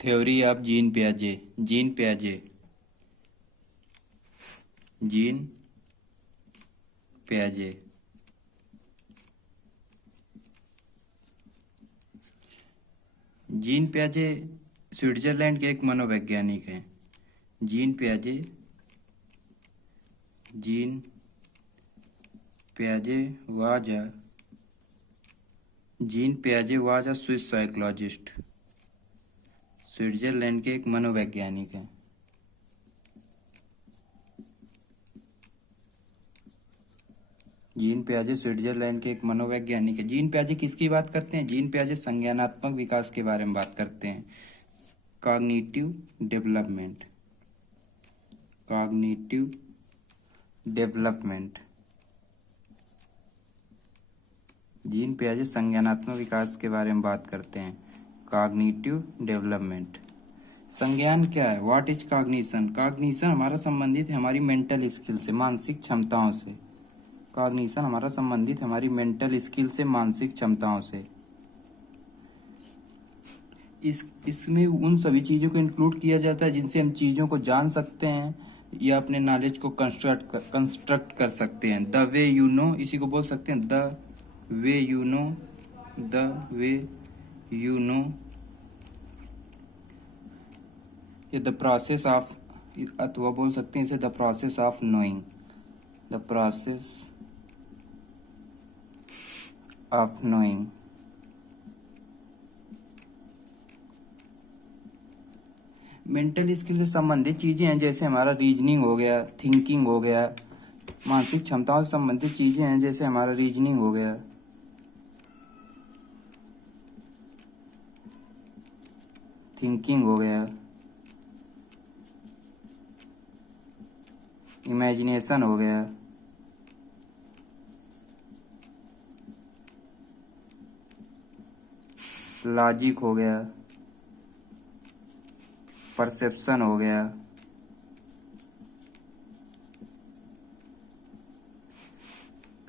Theory of gene पियाजे। Gene पियाजे। Gene पियाजे। Gene पियाजे Switzerland के एक मनोवैज्ञानिक हैं। जीन पियाजे। जीन पियाजे वाज अ जीन पियाजे was a Swiss psychologist. Switzerland के एक मनोवैज्ञानिक हैं। जीन पियाजे स्विट्जरलैंड के एक मनोवैज्ञानिक है। जीन पियाजे किसकी बात करते हैं? जीन पियाजे संज्ञानात्मक विकास के बारे में बात करते हैं। Cognitive development. Cognitive development. Jean पियाजे संज्ञानात्मक विकास के बारे में बात करते हैं। Cognitive development. संज्ञान क्या है? What is cognition? कॉग्निशन हमारा संबंधित है हमारी मेंटल स्किल से, मानसिक क्षमताओं से। कॉग्निशन हमारा संबंधित हमारी मेंटल स्किल से, मानसिक क्षमताओं से। इसमें उन सभी चीज़ों को इंक्लूड किया जाता है जिनसे हम चीज़ों को जान सकते हैं या अपने नॉलेज को कंस्ट्रक्ट कर सकते हैं। द वे यू नो, इसी को बोल सकते हैं the way you know. The way you know, ये द प्रोसेस ऑफ, अथवा बोल सकते हैं इसे the process of knowing. The process of knowing. Mental skill से संबंधित चीज़ें हैं जैसे हमारा रीजनिंग हो गया, थिंकिंग हो गया। मानसिक क्षमताओं से संबंधित चीज़ें हैं जैसे हमारा रीजनिंग हो गया, थिंकिंग हो गया, इमेजिनेशन हो गया, लॉजिक हो गया, परसेप्शन हो गया,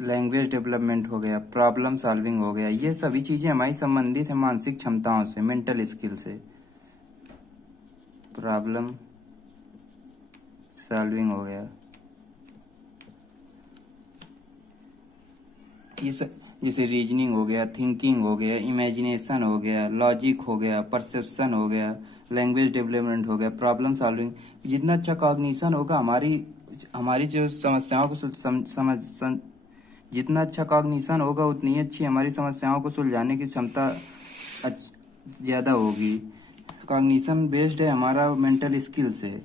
लैंग्वेज डेवलपमेंट हो गया, प्रॉब्लम सॉल्विंग हो गया। ये सभी चीज़ें हमारी संबंधित है मानसिक क्षमताओं से, मेंटल स्किल से। प्रॉब्लम सॉल्विंग हो गया, जैसे रीजनिंग हो गया, थिंकिंग हो गया, इमेजिनेशन हो गया, लॉजिक हो गया, परसेप्शन हो गया, लैंग्वेज डेवलपमेंट हो गया, प्रॉब्लम सॉल्विंग। जितना अच्छा कॉग्निशन होगा हमारी हमारी जो समस्याओं को जितना अच्छा कॉग्निशन होगा उतनी अच्छी हमारी समस्याओं को सुलझाने की क्षमता ज़्यादा होगी। कॉग्निशन बेस्ड है हमारा मेंटल स्किल से।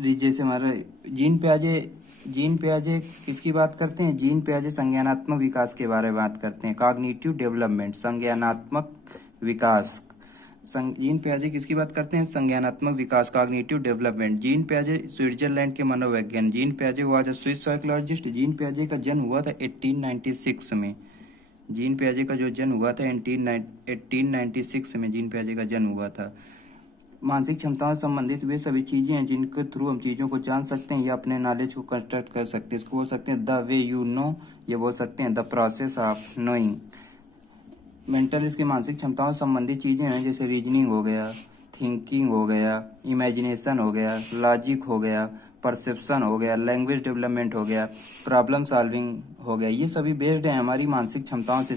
जैसे हमारा जीन पियाजे किसकी बात करते हैं? जीन पियाजे संज्ञानात्मक विकास के बारे में बात करते हैं। कॉग्निटिव डेवलपमेंट, संज्ञानात्मक विकास। जीन पियाजे किसकी बात करते हैं? संज्ञानात्मक विकास, कॉग्निटिव डेवलपमेंट। जीन पियाजे स्विट्जरलैंड के मनोवैज्ञानिक। जीन पियाजे was a Swiss psychologist. Jean पियाजे का जन्म हुआ था 1896 में। जीन पियाजे का जो जन्म हुआ था 1896 में जीन पियाजे का जन्म हुआ था। मानसिक क्षमताओं से संबंधित वे सभी चीज़ें हैं जिनके थ्रू हम चीज़ों को जान सकते हैं या अपने नॉलेज को कंस्ट्रक्ट कर सकते हैं। इसको बोल सकते हैं द वे यू नो, ये बोल सकते हैं the process of knowing. Mental इसकी मानसिक क्षमताओं से संबंधित चीज़ें हैं जैसे रीजनिंग हो गया, थिंकिंग हो गया, इमेजिनेशन हो गया, लॉजिक हो गया, परसेप्शन हो गया, लैंग्वेज डेवलपमेंट हो गया, प्रॉब्लम सॉल्विंग हो गया। ये सभी बेस्ड हैं हमारी मानसिक क्षमताओं से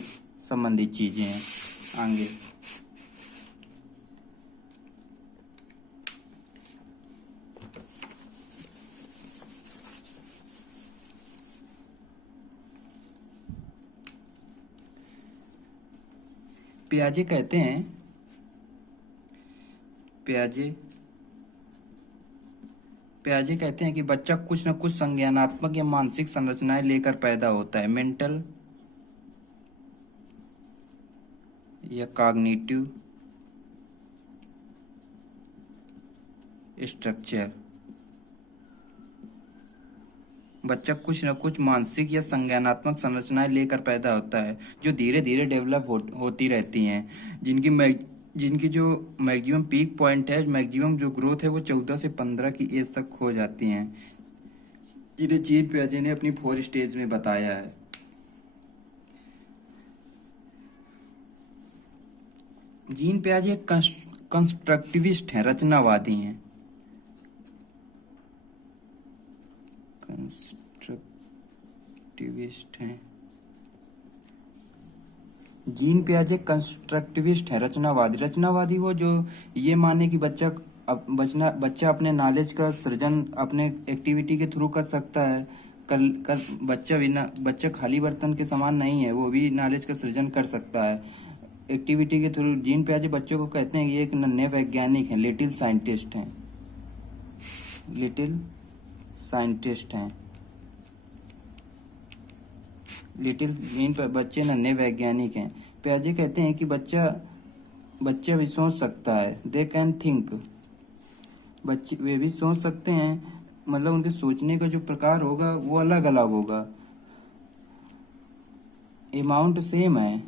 संबंधित चीज़ें हैं। आगे पियाजे कहते हैं पियाजे कहते हैं कि बच्चा कुछ न कुछ संज्ञानात्मक या मानसिक संरचनाएं लेकर पैदा होता है। मेंटल या कॉग्निटिव स्ट्रक्चर। बच्चा कुछ न कुछ मानसिक या संज्ञानात्मक संरचनाएं लेकर पैदा होता है जो धीरे धीरे डेवलप होती रहती हैं, जिनकी जो मैक्सिमम पीक पॉइंट है, मैक्सिमम जो ग्रोथ है वो 14 से 15 की एज तक हो जाती हैं। जिन्हें जीन पियाजे ने अपनी 4 स्टेज में बताया है। जीन पियाजे एक कंस्ट्रक्टिविस्ट हैं, रचनावादी हैं। कंस्ट्रक्टिविस्ट हैं। जीन पियाजे कंस्ट्रक्टिविस्ट है, रचनावादी। रचनावादी वो जो ये माने कि बच्चा अपने नॉलेज का सृजन अपने एक्टिविटी के थ्रू कर सकता है। कल बच्चा खाली बर्तन के समान नहीं है, वो भी नॉलेज का सृजन कर सकता है एक्टिविटी के थ्रू। जीन पियाजे बच्चों को कहते हैं कि ये एक नन्हे वैज्ञानिक हैं, लिटिल साइंटिस्ट हैं, लिटिल साइंटिस्ट हैं। जीन पर बच्चे नन्हे वैज्ञानिक हैं। पियाजे कहते हैं कि बच्चा भी सोच सकता है, दे कैन थिंक। बच्चे वे भी सोच सकते हैं, मतलब उनके सोचने का जो प्रकार होगा वो अलग अलग होगा। अमाउंट सेम है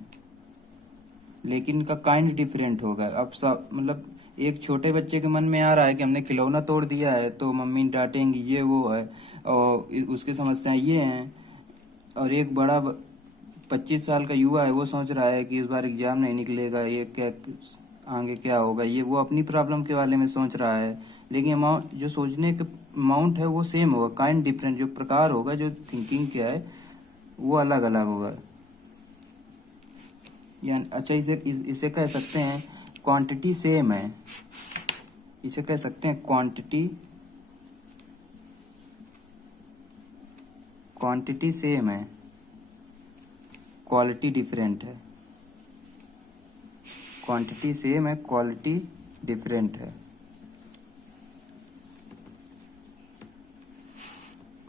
लेकिन का काइंड डिफरेंट होगा। अब सब मतलब एक छोटे बच्चे के मन में आ रहा है कि हमने खिलौना तोड़ दिया है तो मम्मी डांटेंगी, ये वो है, और उसकी समस्याएं ये हैं। और एक बड़ा 25 साल का युवा है, वो सोच रहा है कि इस बार एग्जाम नहीं निकलेगा, ये क्या आगे क्या होगा, ये वो अपनी प्रॉब्लम के बारे में सोच रहा है। लेकिन अमाउंट जो सोचने का अमाउंट है वो सेम होगा, काइंड डिफरेंट, जो प्रकार होगा, जो थिंकिंग क्या है वो अलग अलग होगा। यानी अच्छा, इसे कह सकते हैं क्वांटिटी सेम है। इसे कह सकते हैं क्वांटिटी सेम है, क्वालिटी डिफरेंट है। क्वांटिटी सेम है, क्वालिटी डिफरेंट है।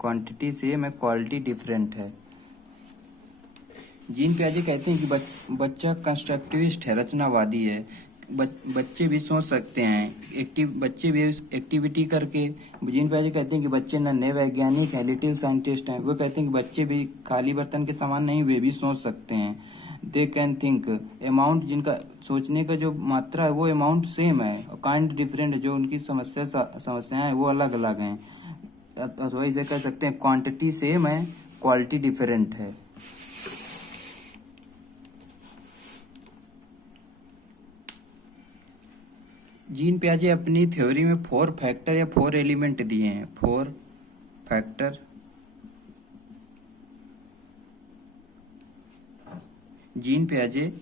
क्वांटिटी सेम है, क्वालिटी डिफरेंट है। जीन पियाजे कहते हैं कि बच्चा कंस्ट्रक्टिविस्ट है, रचनावादी है। बच्चे भी सोच सकते हैं, बच्चे भी एक्टिविटी करके। जीन पियाजे कहते हैं कि बच्चे नन्हे वैज्ञानिक हैं, लिटिल साइंटिस्ट हैं। वो कहते हैं कि बच्चे भी खाली बर्तन के समान नहीं, वे भी सोच सकते हैं, दे कैन थिंक। अमाउंट, जिनका सोचने का जो मात्रा है वो अमाउंट सेम है, और काइंड डिफरेंट है, जो उनकी समस्याएं हैं वो अलग अलग हैं। अथवा इसे कह सकते हैं क्वांटिटी सेम है, क्वालिटी डिफरेंट है। जीन पियाजे अपनी थ्योरी में 4 फैक्टर या 4 एलिमेंट दिए हैं। 4 फैक्टर। जीन पियाजे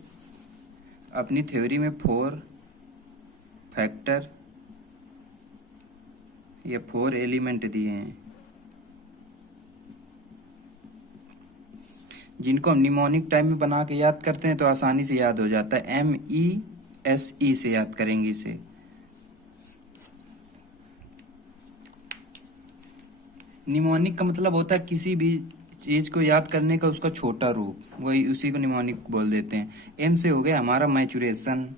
अपनी थ्योरी में 4 फैक्टर या 4 एलिमेंट दिए हैं, जिनको हम निमोनिक टाइम में बना के याद करते हैं तो आसानी से याद हो जाता है। MESE से याद करेंगे इसे। निमोनिक का मतलब होता है किसी भी चीज को याद करने का उसका छोटा रूप, वही उसी को निमोनिक बोल देते हैं। M से हो गया हमारा मैचुरेशन।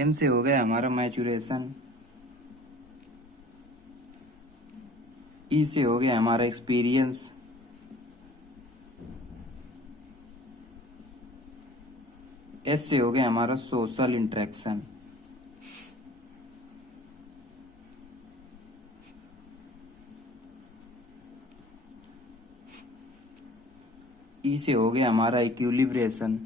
M से हो गया हमारा मैचुरेशन। E से हो गया हमारा एक्सपीरियंस। S से हो गया हमारा सोशल इंटरेक्शन। E से हो गया हमारा इक्विलिब्रेशन।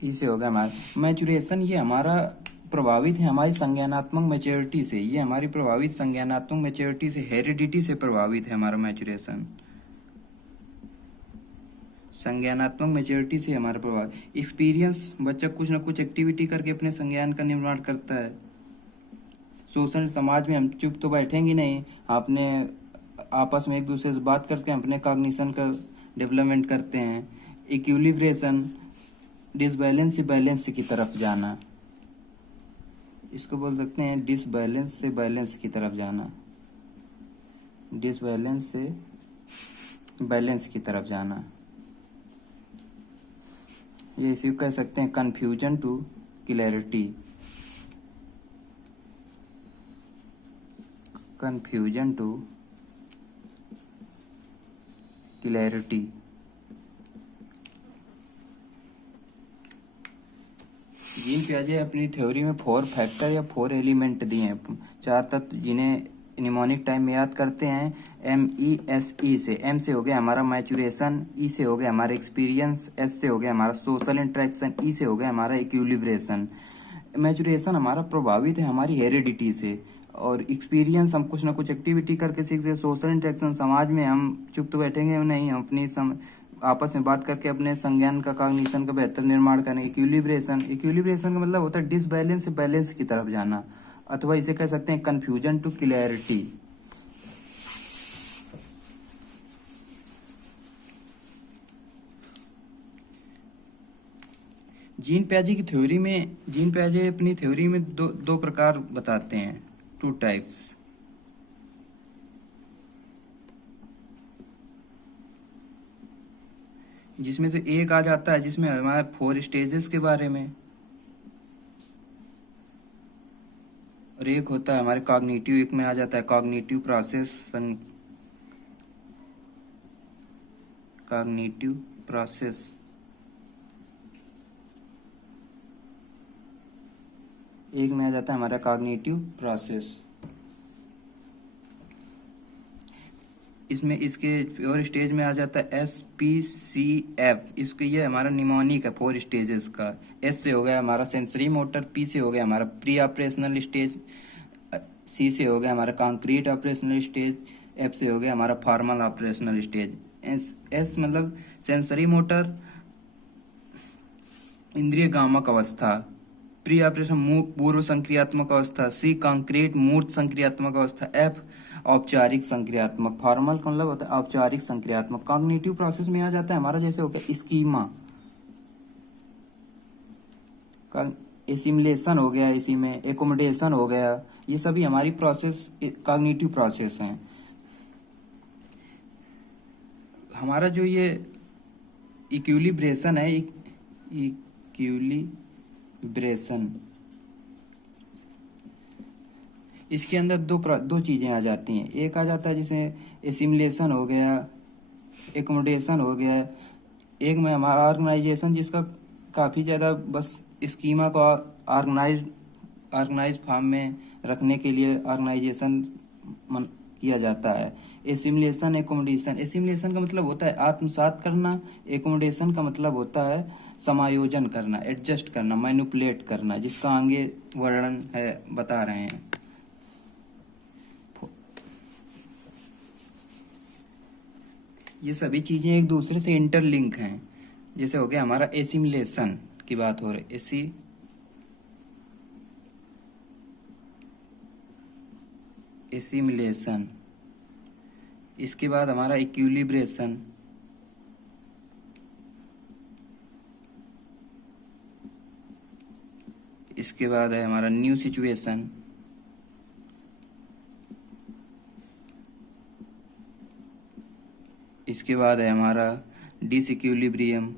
E से हो गया हमारा मैचुरेशन। ये हमारा प्रभावित है हमारी संज्ञानात्मक मैच्योरिटी से। ये हमारी प्रभावित संज्ञानात्मक मैच्योरिटी से, हेरिडिटी से प्रभावित है हमारा मैचुरेशन। संज्ञानात्मक मैच्योरिटी से हमारा प्रभाव। एक्सपीरियंस, बच्चा कुछ न कुछ एक्टिविटी करके अपने संज्ञान का निर्माण करता है। सोशल, समाज में हम चुप तो बैठेंगे नहीं, अपने आपस में एक दूसरे से बात करके अपने कॉग्निशन का डेवलपमेंट करते हैं। इक्विलिब्रेशन, डिसबैलेंस से बैलेंस की तरफ जाना, इसको बोल सकते हैं डिसबैलेंस से बैलेंस की तरफ जाना। डिसबैलेंस से बैलेंस की तरफ जाना, ये इसी को कह सकते हैं confusion to clarity. Confusion to clarity. Jean पियाजे अपनी थ्योरी में 4 फैक्टर या 4 एलिमेंट दिए हैं, 4 तत्व जिन्हें निमोनिक टाइम में याद करते हैं MESE से। M से हो गया हमारा मैचुरेशन, E से हो गया हमारा एक्सपीरियंस, S से हो गया हमारा सोशल इंटरेक्शन, E से हो गया हमारा इक्विलिब्रेशन। मैचुरेशन हमारा प्रभावित है हमारी हेरिडिटी से, और एक्सपीरियंस हम कुछ ना कुछ एक्टिविटी करके सीखते हैं। सोशल इंटरेक्शन समाज में हम चुप तो बैठेंगे नहीं, हम अपनी आपस में बात करके अपने संज्ञान का कॉग्निशन का बेहतर निर्माण करें। इक्विलिब्रेशन, इक्विलिब्रेशन का मतलब होता है डिसबैलेंस से बैलेंस की तरफ जाना, अथवा इसे कह सकते हैं कंफ्यूजन टू क्लैरिटी। जीन पियाजे की थ्योरी में, जीन पियाजे अपनी थ्योरी में दो प्रकार बताते हैं, 2 टाइप्स। जिसमें से एक आ जाता है जिसमें हमारे 4 स्टेजेस के बारे में, और एक होता है हमारे कॉग्निटिव, एक में आ जाता है कॉग्निटिव प्रोसेस, कॉग्निटिव प्रोसेस। एक में आ जाता है हमारा कॉग्निटिव प्रोसेस। इसमें इसके और स्टेज में आ जाता है SPCF। इसके ये हमारा निमोनिक है 4 स्टेजेस का। S से हो गया हमारा सेंसरी मोटर, P से हो गया हमारा प्री ऑपरेशनल स्टेज, C से हो गया हमारा कॉन्क्रीट ऑपरेशनल स्टेज, F से हो गया हमारा फॉर्मल ऑपरेशनल स्टेज। S मतलब सेंसरी मोटर, इंद्रिय गामक अवस्था, प्री ऑपरेशन पूर्व संक्रियात्मक अवस्था, C कॉन्क्रीट मूर्त संक्रियात्मक अवस्था, F औपचारिक संक्रियात्मक। फॉर्मल का मतलब होता है औपचारिक संक्रियात्मक। कॉग्निटिव प्रोसेस में आ जाता है हमारा जैसे हो गया स्कीमा, एसिमुलेशन हो गया, इसी में एकोमोडेशन हो गया, ये सभी हमारी प्रोसेस कॉग्निटिव प्रोसेस हैं। हमारा जो ये इक्विलिब्रेशन है, इक्विलिब्रेशन, इसके अंदर दो चीजें आ जाती हैं। एक आ जाता है जिसे एसिमुलेशन हो गया, एकोमोडेशन हो गया, एक में हमारा ऑर्गेनाइजेशन, जिसका काफ़ी ज़्यादा बस स्कीमा को ऑर्गेनाइज फॉर्म में रखने के लिए ऑर्गेनाइजेशन किया जाता है। Assimilation, accommodation. एसिमुलेशन का मतलब होता है आत्मसात करना, एकोमोडेशन का मतलब होता है समायोजन करना, एडजस्ट करना, मैनिपुलेट करना, जिसका आगे वर्णन है बता रहे हैं। ये सभी चीजें एक दूसरे से इंटरलिंक हैं। जैसे हो गया हमारा एसिमुलेशन की बात हो रही, एसिमुलेशन। इसके बाद हमारा इक्विलिब्रेशन, इसके बाद है हमारा न्यू सिचुएशन, इसके बाद है हमारा डिसइक्विलिब्रियम,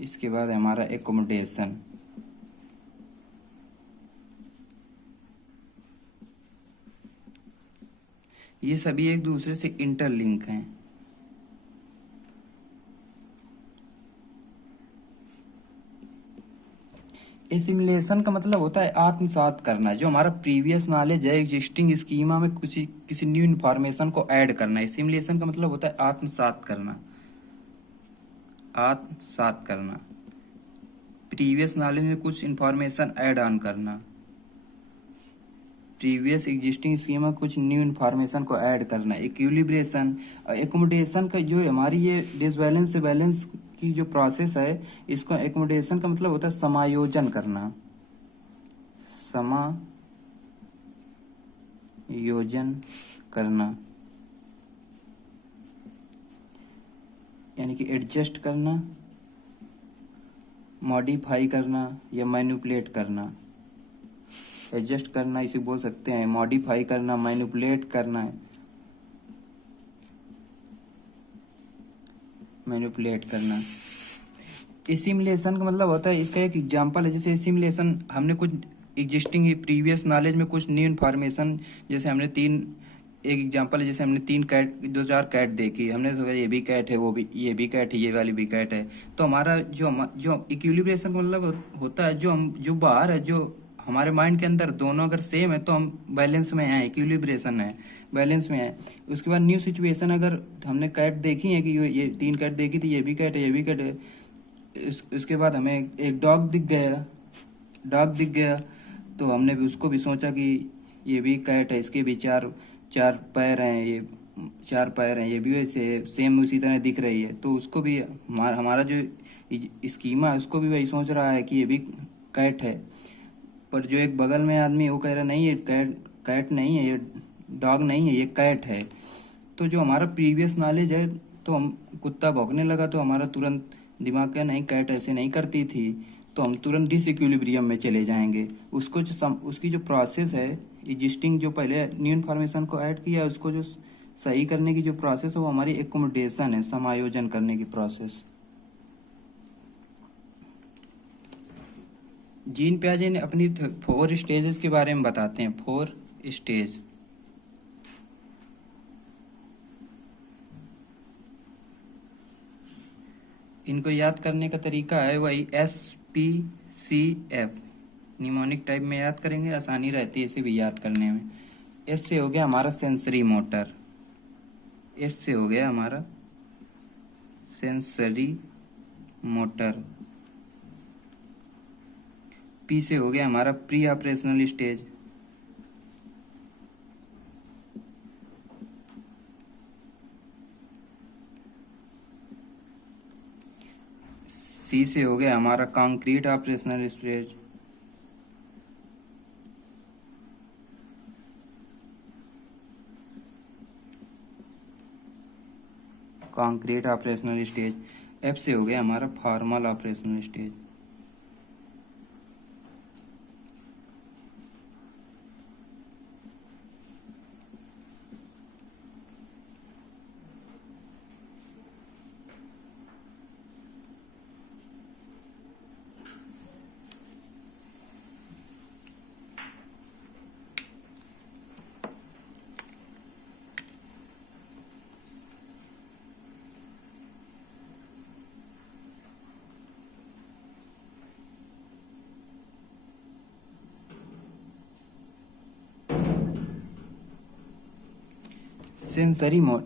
इसके बाद है हमारा एकोमोडेशन। ये सभी एक दूसरे से इंटरलिंक हैं। एसिमुलेशन का मतलब होता है आत्मसात करना, जो हमारा प्रीवियस नॉलेज है एग्जिस्टिंग स्कीमा में किसी न्यू इन्फॉर्मेशन को ऐड करना। एसिमुलेशन का मतलब होता है आत्मसात करना, आत्मसात करना, प्रीवियस नॉलेज में कुछ इन्फॉर्मेशन ऐड ऑन करना, प्रीवियस एग्जिस्टिंग स्कीमा कुछ न्यू इन्फॉर्मेशन को ऐड करना। इक्विलिब्रेशन, एकोमोडेशन का जो हमारी ये डिसबैलेंस से बैलेंस की जो प्रोसेस है, इसको एकोमोडेशन का मतलब होता है समायोजन करना, समायोजन करना, यानी कि एडजस्ट करना, मॉडिफाई करना या मैनिपुलेट करना। एडजस्ट करना इसे बोल सकते हैं, मॉडिफाई करना, मैनिपुलेट करना है, मैनिपुलेट करना। एसिमुलेशन का मतलब होता है, इसका एक एग्जांपल है, जैसे एसिमुलेशन हमने कुछ एग्जिस्टिंग प्रीवियस नॉलेज में कुछ न्यू इन्फॉर्मेशन, जैसे हमने 3 एक एग्जांपल है, जैसे हमने 3 कैट 2-4 कैट देखी, हमने सोचा ये भी कैट है, वो भी, ये भी कैट है, ये वाली भी कैट है। तो हमारा जो इक्विलिब्रेशन का मतलब होता है, जो बाहर है, जो हमारे माइंड के अंदर दोनों अगर सेम है तो हम बैलेंस में हैं, इक्विलिब्रेशन है, बैलेंस में है। उसके बाद न्यू सिचुएशन, अगर हमने कैट देखी है कि ये 3 कैट देखी थी, ये भी कैट है, ये भी कैट है। उसके बाद हमें एक डॉग दिख गया, तो हमने भी उसको भी सोचा कि ये भी कैट है, इसके भी चार चार पैर हैं, ये 4 पैर हैं, ये भी वैसे सेम उसी तरह दिख रही है। तो उसको भी हमारा जो स्कीमा है उसको भी वही सोच रहा है कि ये भी कैट है। पर जो एक बगल में आदमी है वो कह रहा नहीं, ये कैट कैट नहीं है, ये डॉग नहीं है, ये कैट है। तो जो हमारा प्रीवियस नॉलेज है, तो हम कुत्ता भौंकने लगा तो हमारा तुरंत दिमाग क्या, नहीं कैट ऐसे नहीं करती थी, तो हम तुरंत डिसइक्विलिब्रियम में चले जाएंगे। उसकी जो प्रोसेस है, एग्जिस्टिंग जो पहले न्यू इन्फॉर्मेशन को ऐड किया, उसको जो सही करने की जो प्रोसेस है वो हमारी एकोमोडेशन है, समायोजन करने की प्रोसेस। जीन पियाजे ने अपनी 4 स्टेजेस के बारे में बताते हैं। 4 स्टेज। इनको याद करने का तरीका है वही SPCF, निमोनिक टाइप में याद करेंगे, आसानी रहती है इसे भी याद करने में। एस से हो गया हमारा सेंसरी मोटर, एस से हो गया हमारा सेंसरी मोटर। पी से हो गया हमारा प्री ऑपरेशनल स्टेज, सी से हो गया हमारा concrete operational stage, concrete operational stage. F से हो गया हमारा formal operational stage. Sensory mode,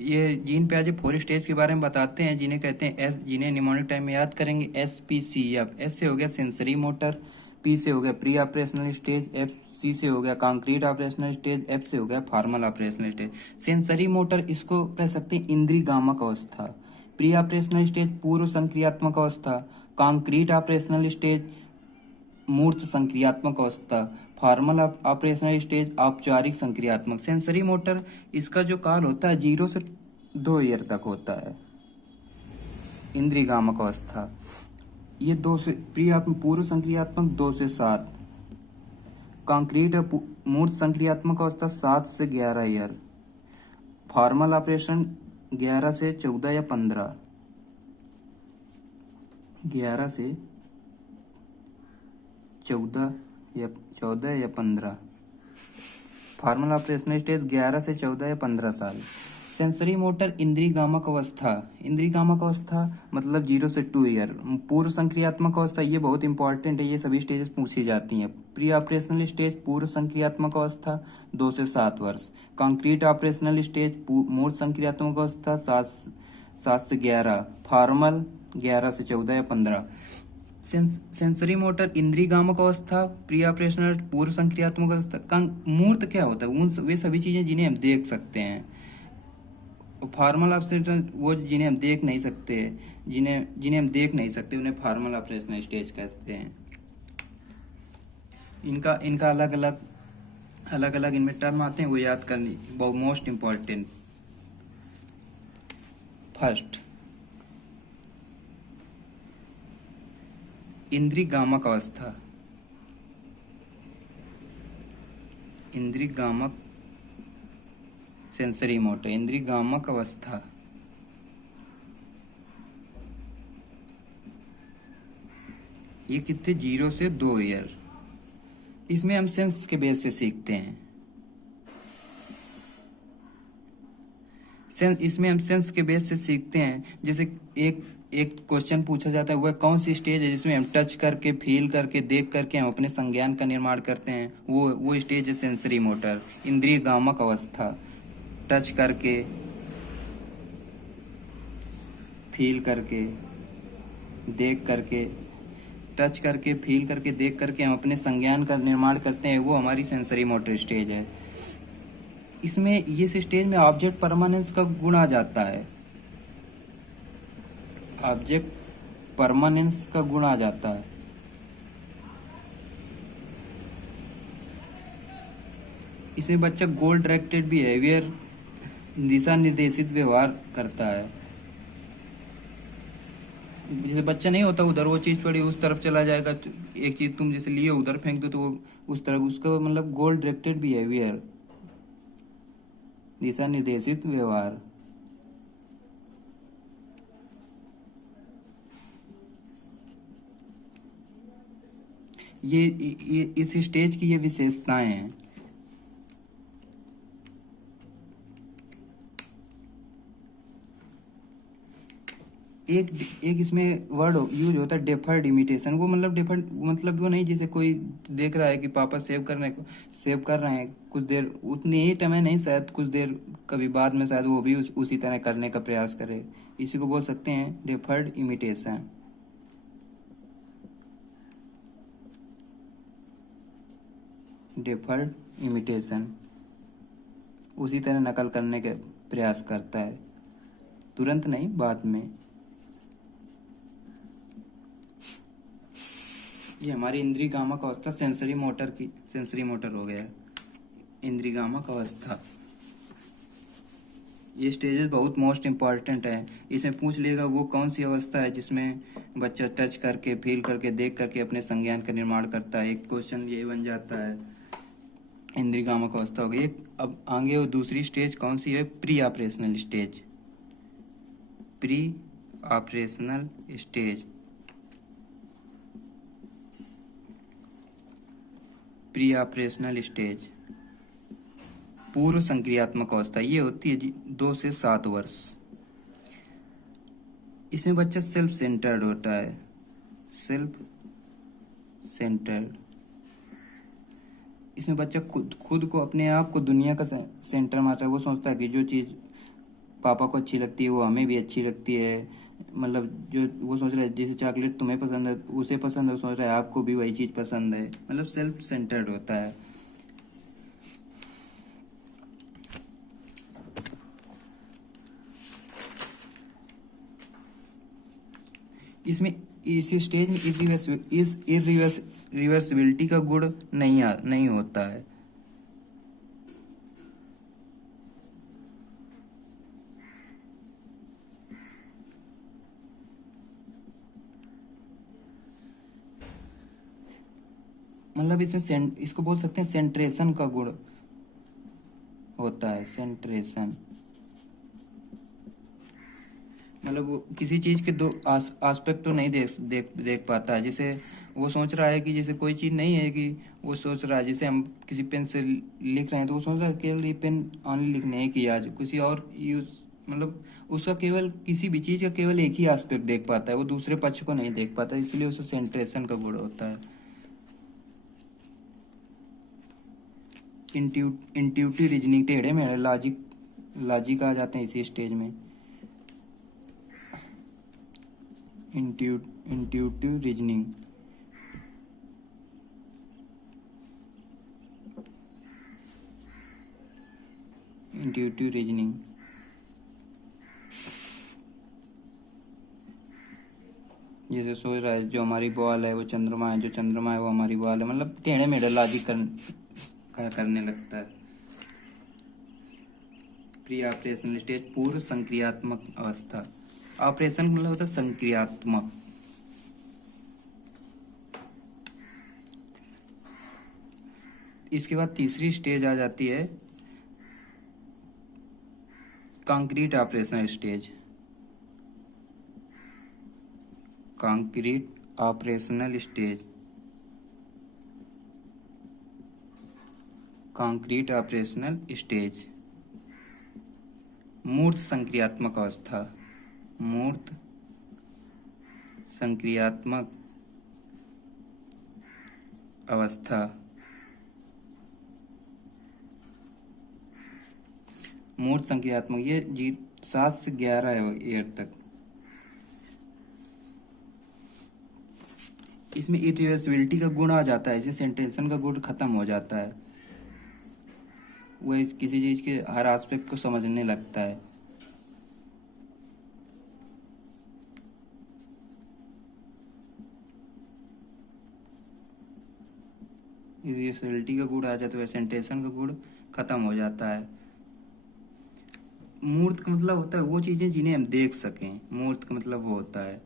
ये जीन पियाजे 4 स्टेज के बारे में बताते हैं, जिन्हें कहते हैं एस, जिन्हें निमोनिक टाइम में याद करेंगे SPCF। एस से हो गया सेंसरी मोटर, पी से हो गया pre operational stage, F C से हो गया कंक्रीट ऑपरेशनल स्टेज, एफ से हो गया formal operational stage. Sensory motor इसको कह सकते हैं इंद्रिय गामक अवस्था, प्री ऑपरेशनल स्टेज पूर्व संक्रियात्मक अवस्था, कंक्रीट ऑपरेशनल स्टेज मूर्त संक्रियात्मक अवस्था, फॉर्मल ऑपरेशनल स्टेज औपचारिक संक्रियात्मक। सेंसरी मोटर, इसका जो काल होता है 0 से 2 ईयर तक होता है। इंद्रिय गामक अवस्था ये 2 से पूर्व संक्रियात्मक 2 से 7, कंक्रीट मूर्त संक्रियात्मक अवस्था 7 से 11 ईयर, फॉर्मल ऑपरेशन 11 से 14 या 15, 11 से 14 या 15। फॉर्मल ऑपरेशनल स्टेज 11 से 14 या 15 साल। सेंसरी मोटर इंद्रिय गामक अवस्था, इंद्रिय गामक अवस्था मतलब 0 से 2 ईयर। पूर्व संक्रियात्मक अवस्था, ये बहुत इंपॉर्टेंट है, ये सभी स्टेजेस पूछी जाती हैं। प्री ऑपरेशनल स्टेज पूर्व संक्रियात्मक अवस्था 2 से 7 वर्ष, कंक्रीट ऑपरेशनल स्टेज मूर्त संक्रियात्मक अवस्था 7 से 11, फॉर्मल 11 से 14 या 15। सेंसरी मोटर इंद्रिय गामक अवस्था, प्री ऑपरेशनल पूर्व संक्रियात्मक अवस्था। मूर्त क्या होता है? उन वे सभी चीजें जिन्हें हम देख सकते हैं। फॉर्मल ऑपरेशन वो जिन्हें हम देख नहीं सकते, जिन्हें हम देख नहीं सकते उन्हें फॉर्मल ऑपरेशनल स्टेज कहते हैं। इनका अलग अलग इनमें टर्म आते हैं, वो याद करनी बहुत मोस्ट इम्पॉर्टेंट। फर्स्ट, इंद्रिय गामक अवस्था, इंद्रिय गामक सेंसरी मोटर, इंद्रिय गामक अवस्था। ये कितने 0 से 2 ईयर। इसमें हम सेंस के बेस से सीखते हैं। सेंस, इसमें हम सेंस के बेस से सीखते हैं। जैसे एक एक क्वेश्चन पूछा जाता है, वह कौन सी स्टेज है जिसमें हम टच करके, फील करके, देख करके हम अपने संज्ञान का निर्माण करते हैं, वो स्टेज है सेंसरी मोटर, इंद्रिय गामक अवस्था। टच करके, फील करके, देख करके, टच करके, फील करके, देख करके हम अपने संज्ञान का निर्माण करते हैं, वो हमारी सेंसरी मोटर स्टेज है। इसमें इस स्टेज में ऑब्जेक्ट परमानेंस का गुण आ जाता है। ऑब्जेक्ट परमानेंस का गुण आ जाता है। इसमें बच्चा गोल डायरेक्टेड बिहेवियर, दिशा निर्देशित व्यवहार करता है। जैसे बच्चा नहीं होता, उधर वो चीज पड़ी उस तरफ चला जाएगा, एक चीज तुम जैसे लिए उधर फेंक दो तो वो उस तरफ, उसका मतलब गोल डायरेक्टेड बिहेवियर, दिशा निर्देशित व्यवहार। ये इस स्टेज की ये विशेषताएं हैं। एक एक इसमें वर्ड यूज होता है डेफर्ड इमिटेशन। वो मतलब डेफर्ड मतलब वो नहीं, जैसे कोई देख रहा है कि पापा सेव कर रहे हैं, कुछ देर उतनी ही टाइम नहीं, शायद कुछ देर कभी बाद में शायद वो भी उसी तरह करने का प्रयास करे। इसी को बोल सकते हैं डेफर्ड इमिटेशन। डेफर्ड इमिटेशन उसी तरह नकल करने का प्रयास करता है, तुरंत नहीं, बाद में। ये हमारी इंद्रिय गामक अवस्था सेंसरी मोटर हो गया। इंद्रिय गामक अवस्था, ये स्टेजेस बहुत मोस्ट इम्पॉर्टेंट है। इसमें पूछ लेगा वो कौन सी अवस्था है जिसमें बच्चा टच करके, फील करके, देख करके अपने संज्ञान का निर्माण करता है। एक क्वेश्चन यही बन जाता है। इंद्रिय गामक अवस्था हो गई। अब आगे वो दूसरी स्टेज कौन सी है? Pre operational stage. Pre operational stage, pre operational stage, पूर्व संक्रियात्मक अवस्था। ये होती है 2 से 7 वर्ष। इसमें बच्चा सेल्फ सेंटर्ड होता है। सेल्फ सेंटर्ड, इसमें बच्चा खुद को, अपने आप को दुनिया का सेंटर मानता है। वो सोचता है कि जो चीज़ पापा को अच्छी लगती है वो हमें भी अच्छी लगती है। मतलब जो वो सोच रहा है, जैसे चॉकलेट तुम्हें पसंद है उसे पसंद है, वो सोच रहा है आपको भी वही चीज़ पसंद है। मतलब सेल्फ सेंटर्ड होता है। इसमें इस स्टेज में रिवर्सिबिलिटी का गुण नहीं होता है। मतलब इसमें इसको बोल सकते हैं सेंट्रेशन का गुण होता है। सेंट्रेशन मतलब वो किसी चीज के दो आस्पेक्ट तो नहीं देख पाता है। जैसे वो सोच रहा है कि जैसे कोई चीज नहीं है, कि वो सोच रहा है जैसे हम किसी पेन से लिख रहे हैं तो वो सोच रहा है केवल ये पेन ऑनली लिखने की, आज किसी और यूज, मतलब उसका केवल किसी भी चीज का केवल एक ही आस्पेक्ट देख पाता है, वो दूसरे पक्ष को नहीं देख पाता, इसलिए उसे सेंट्रेशन का गुण होता है। इंट्यूटिव रीजनिंग, टेढ़े मेढ़े लॉजिक आ जाते हैं इसी स्टेज में। इंट्यूटिव रीजनिंग, इंट्यूटिव रीजनिंग जैसे सोच रहा है जो हमारी बॉल है वो चंद्रमा है, जो चंद्रमा है वो हमारी बॉल है। मतलब टेढ़े मेढ़े लॉजिक करने लगता है। प्री ऑपरेशनल स्टेज, पूर्व संक्रियात्मक अवस्था। ऑपरेशन मतलब होता है संक्रियात्मक। इसके बाद तीसरी स्टेज आ जाती है concrete operational stage. Concrete operational stage, concrete operational stage, मूर्त संक्रियात्मक अवस्था, मूर्त संक्रियात्मक अवस्था, मूर्त संक्रियात्मक, ये 7 से 11 ईयर तक। इसमें इरिवर्सिबिलिटी का गुण आ जाता है, जिससे सेंटेंशन का गुण खत्म हो जाता है, वह किसी चीज के हर एस्पेक्ट को समझने लगता है। इरिवर्सिबिलिटी का गुण आ जाता है, सेंटेंशन का गुण खत्म हो जाता है। मूर्त का मतलब होता है वो चीजें जिन्हें हम देख सकें, मूर्त का मतलब वो होता है।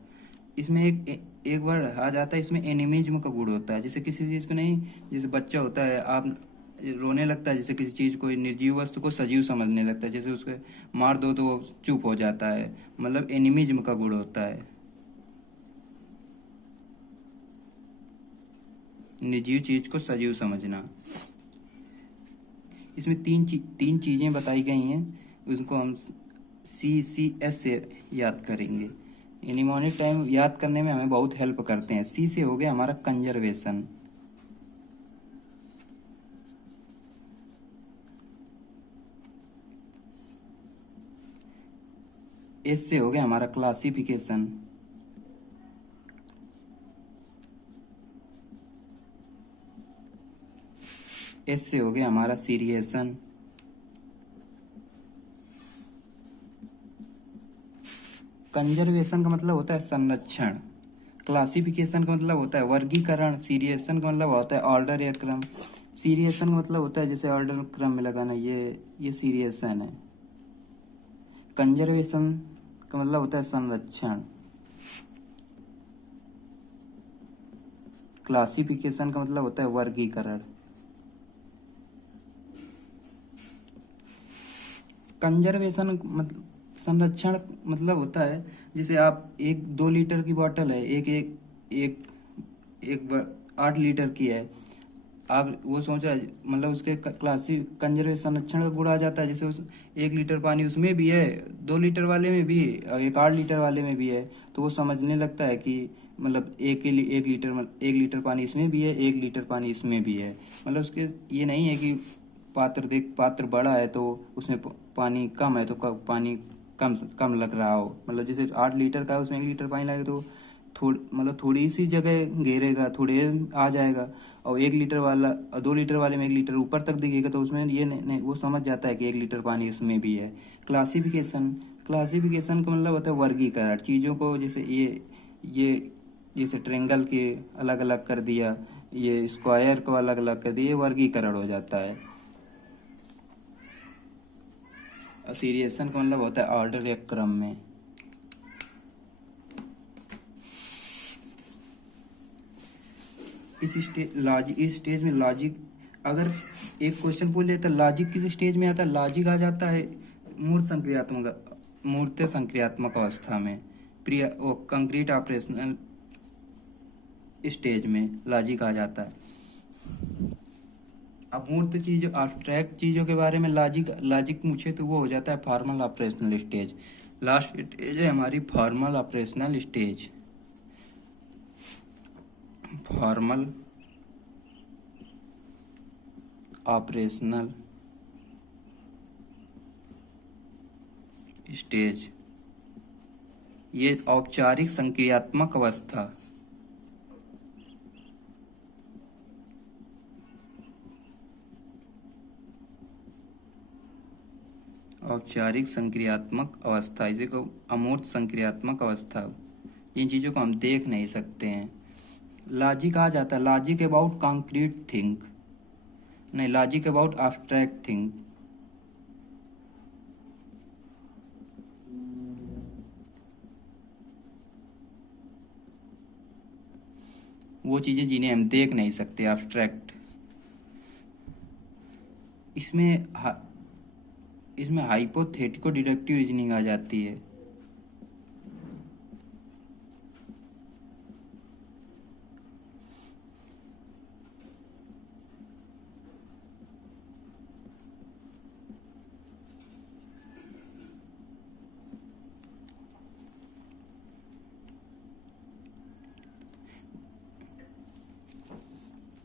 इसमें एक वर्ड आ जाता है, इसमें एनिमिज्म का गुण होता है, जैसे किसी चीज को नहीं, जैसे बच्चा होता है, आप रोने लगता है, जैसे किसी चीज को, निर्जीव वस्तु को सजीव समझने लगता है, जैसे उसको मार दो तो वो चुप हो जाता है, मतलब एनिमिज्म का गुण होता है, निर्जीव चीज को सजीव समझना। इसमें तीन चीजें बताई गई हैं, उसको हम CCS से याद करेंगे। निमोनिक टाइम याद करने में हमें बहुत हेल्प करते हैं। सी से हो गया हमारा कंजर्वेशन, एस से हो गया हमारा क्लासिफिकेशन, एस से हो गया हमारा सीरिएशन, कंजर्वेशन का मतलब होता है संरक्षण, क्लासिफिकेशन का मतलब होता है वर्गीकरण, सीरिएशन का मतलब होता है ऑर्डर या क्रम। सीरिएशन का मतलब होता है जैसे ऑर्डर क्रम में लगाना, ये सीरिएशन है। कंजर्वेशन का मतलब होता है संरक्षण, क्लासिफिकेशन का मतलब होता है वर्गीकरण। कंजर्वेशन मतलब संरक्षण मतलब होता है, जैसे आप 1-2 लीटर की बोतल है, एक एक एक एक 8 लीटर की है, आप वो सोच रहे मतलब उसके क्लासी कंजर्वेशन संरक्षण का गुण आ जाता है, जैसे उस 1 लीटर पानी उसमें भी है, 2 लीटर वाले में भी, और एक 8 लीटर वाले में भी है, तो वो समझने लगता है कि मतलब 1 लीटर पानी इसमें भी है, 1 लीटर पानी इसमें भी है। मतलब उसके ये नहीं है कि पात्र बड़ा है तो उसमें पानी कम है तो पानी कम कम लग रहा हो, मतलब जैसे 8 लीटर का है उसमें 1 लीटर पानी लगे तो मतलब थोड़ी सी जगह घेरेगा, थोड़े आ जाएगा, और 1 लीटर वाला और 2 लीटर वाले में 1 लीटर ऊपर तक दिखेगा, तो उसमें ये नहीं, वो समझ जाता है कि 1 लीटर पानी इसमें भी है। क्लासिफिकेशन, क्लासिफिकेशन का मतलब होता है वर्गीकरण, चीज़ों को जैसे ये जैसे ट्रेंगल के अलग अलग कर दिया, ये स्क्वायर को अलग अलग कर दिया, ये वर्गीकरण हो जाता है। सीरिएशन का मतलब होता है ऑर्डर या क्रम में। इस स्टेज में लॉजिक, अगर एक क्वेश्चन पूछ लेता है लॉजिक किस स्टेज में आता है, लॉजिक आ जाता है मूर्त संक्रियात्मक अवस्था में, प्रिय कंक्रीट ऑपरेशनल स्टेज में लॉजिक आ जाता है। अमूर्त चीजों, abstract चीजों के बारे में लॉजिक पूछे तो वो हो जाता है formal operational stage. Last stage है हमारी formal operational stage, formal operational stage, ये औपचारिक संक्रियात्मक अवस्था, औपचारिक संक्रियात्मक अवस्था, इसी को अमूर्त संक्रियात्मक अवस्था, इन चीज़ों को हम देख नहीं सकते हैं। लॉजिक आ जाता है, लॉजिक अबाउट कॉन्क्रीट थिंग, नहीं लॉजिक अबाउट एब्स्ट्रैक्ट थिंग, वो चीज़ें जिन्हें हम देख नहीं सकते, एब्स्ट्रैक्ट। इसमें इसमें हाइपोथेटिको डिडक्टिव रीजनिंग आ जाती है।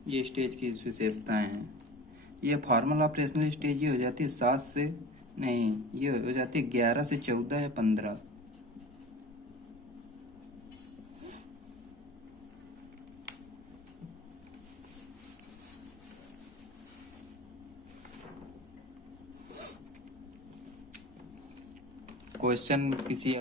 ये स्टेज की विशेषताएं हैं। ये फॉर्मल ऑपरेशनल स्टेज ये हो जाती है 7 से नहीं, ये हो जाती है 11 से 14 या 15। क्वेश्चन किसी